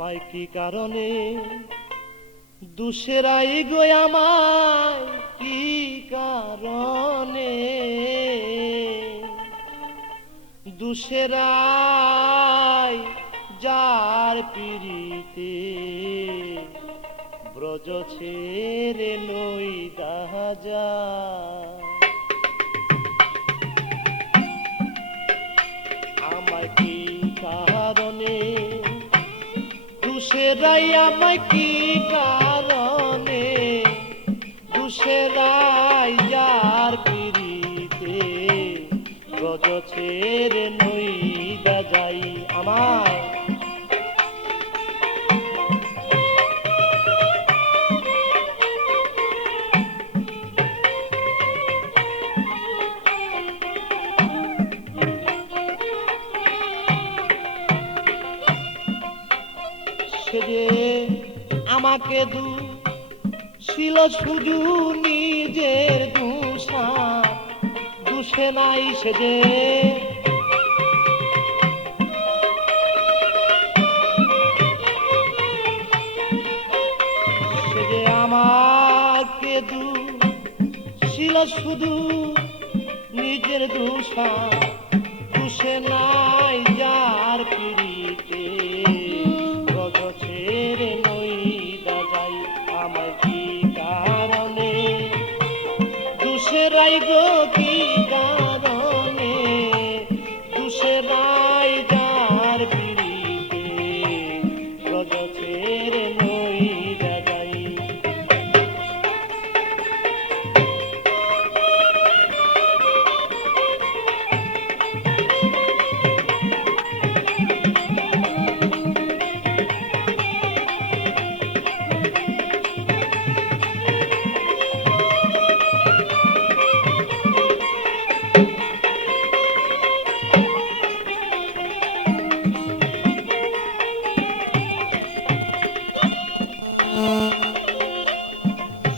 আমায় কি কারণে দুসেরাই গো আমায় কি কারণে দুসেরাই যার পিরিতে ব্রজ ছেড়ে নই দাজা আমায় কি কারণে দুসেরাই আমায় কি কারণে দুসেরাই যার পিরিতে ব্রজ ছেড়ে নই দাজাই আমায় সেজে আমাকে ছিল শুধু নিজের দুষা দুষে নাই সেজে সেজে আমাকে ছিল শুধু নিজের দুষা দুষে নাই যার পিড়িতে ছেড়ে নই দাজাই আমায় কি কারণে দুসেরাই গো কি কারণে দুসেরাই যার পিড়িতে ব্রজ ছেড়ে নই দাজাই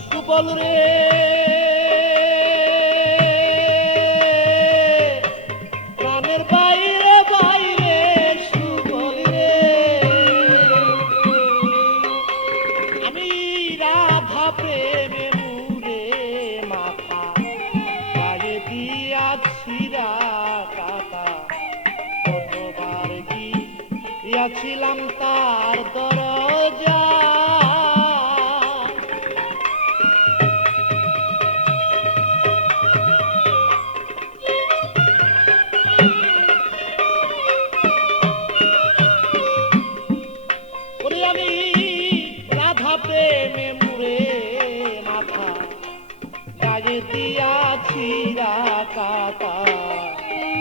সুবল রে প্রাণের বাইরে বাইরে সুবল রে আমি রাধা প্রেমে মুরে মাথা গায়ে দিয়াছি কাকা কতবার গিয়াছিলাম তার দরজা আমি রাধা প্রেমে মুরে মাথা গায়ে দিয়াছি কাকা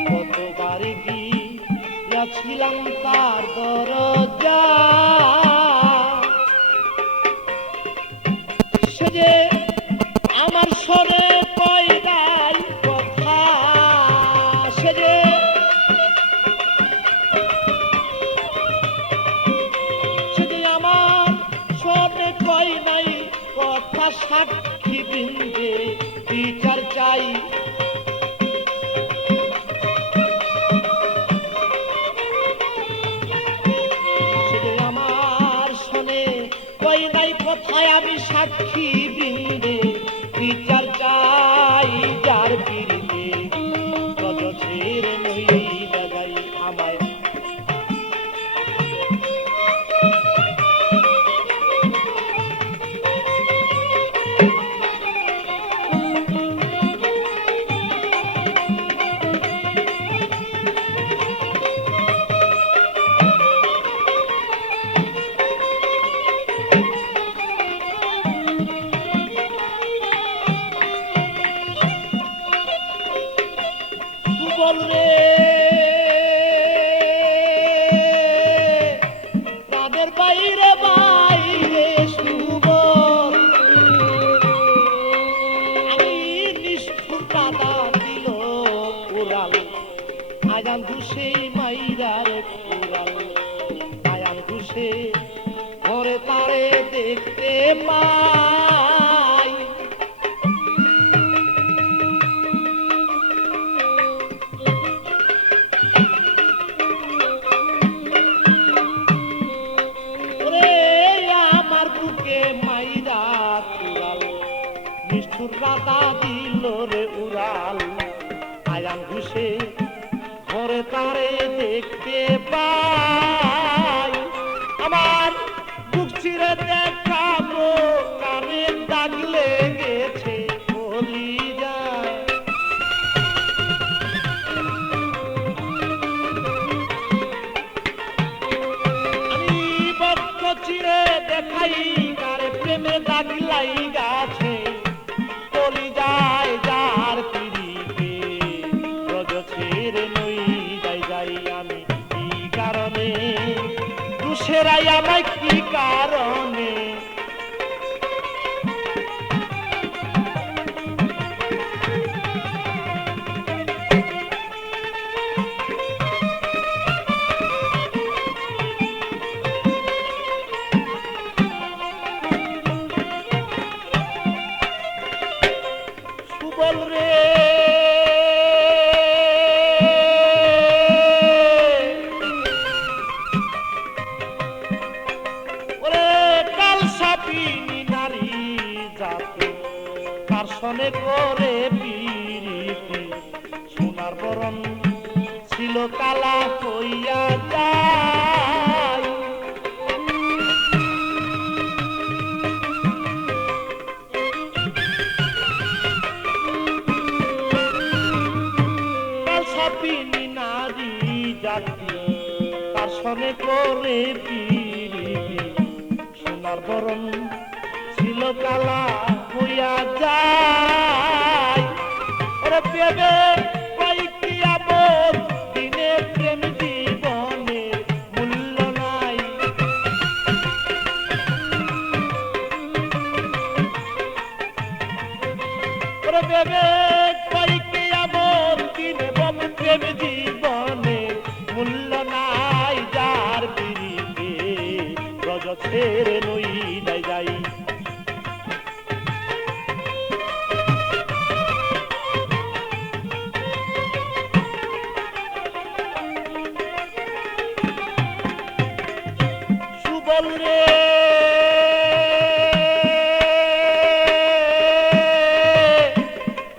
কতবার গিয়াছিলাম তার দরজা সে যে আমার সরে পয়দাই কথা সে যে কই নাই কথা সাক্ষী বিন্দে বিচার চাই আমার শোনে কই নাই কথায় আমি সাক্ষী বিন্দে বিচার চাই যার পিড়িতে ব্রজ ছেড়ে নই দাজাই আমায় সুবল রে তাদের বাইরে বাইরে সুবল আমি নিষ্ঠুর কাদা দিল উড়াল আয়ান দুষে মাইরার উড়াল আয়ান দুষে ঘরে তারে দেখতে পাই বন্ধুর রাধা দিল রে উড়াল আয়ান ঘুষে ঘরে তারে দেখতে পাই আমার বুক চিরে দেখাবো কানে দাগ লেগেছে কলিজায় আমি বক্ষ চিরে দেখাই কারে প্রেমে দাগ লাইগাছে কলিজায় যার পিড়িতে রজ ছেড়ে নই যাই আমি কি কারণে দুসেরাই আমায় কি কারণে সুবল রে সনে করে পিরিতি সোনার বরণ ছিল কালা হইয়া যায় কাল সাপিনী নারী জাতি তার সনে করে পিরিতি সোনার বরণ ছিল কালা হইয়া যায় ওরে পেবে কয়েকটি আমল দিনে প্রেম জীবনে মূল্য নাই ওরে পেবে কয়েকটি আমল দিনে প্রেম জীবনে মূল্য নাই যার পিড়িতে রজ ছেড়ে নই যাই সুবল রে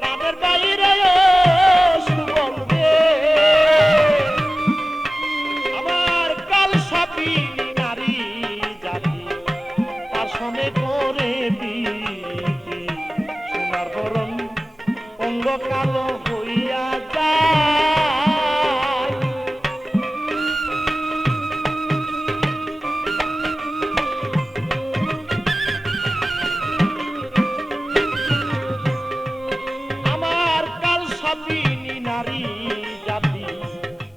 প্রাণের বাইরে সুবল রে আমার কাল সাপিনী নারী জাতি তার সনে করে পিরিতি সোনার বরণ অঙ্গ কালো হইয়া যায় নারী জাতি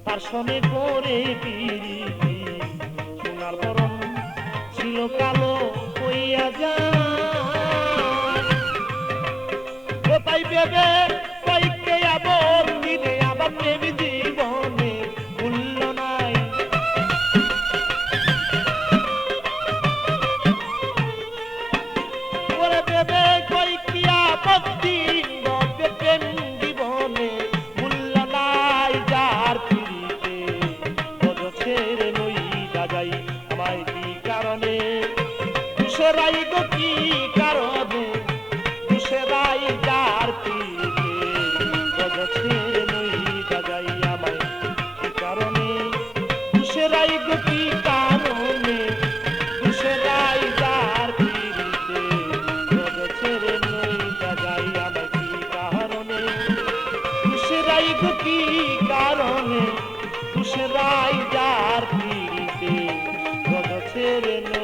তার সনে করে পিরিতি সোনার বরণ ছিল কালো হইয়া যায় তাই ভেবে কয়েককে আবার দিনে আবার প্রেম জীবনে মূল্য নাই ওরে ভেবে কয়েকটি আপত্তি প্রেম জীবনে আমায় কি কারণে দুসেরাই গো কি কারণে দুসেরাই যার পিড়িতে রজ ছেড়ে নই যাই আমায় কি কারণে দুসেরাই গো কি কারণে দুসেরাই যার পিড়িতে রজ ছেড়ে নই যাই আমায় কি কারণে দুসেরাই গো কি কারণে দুসেরাই যার পিড়িতে রজ ছেড়ে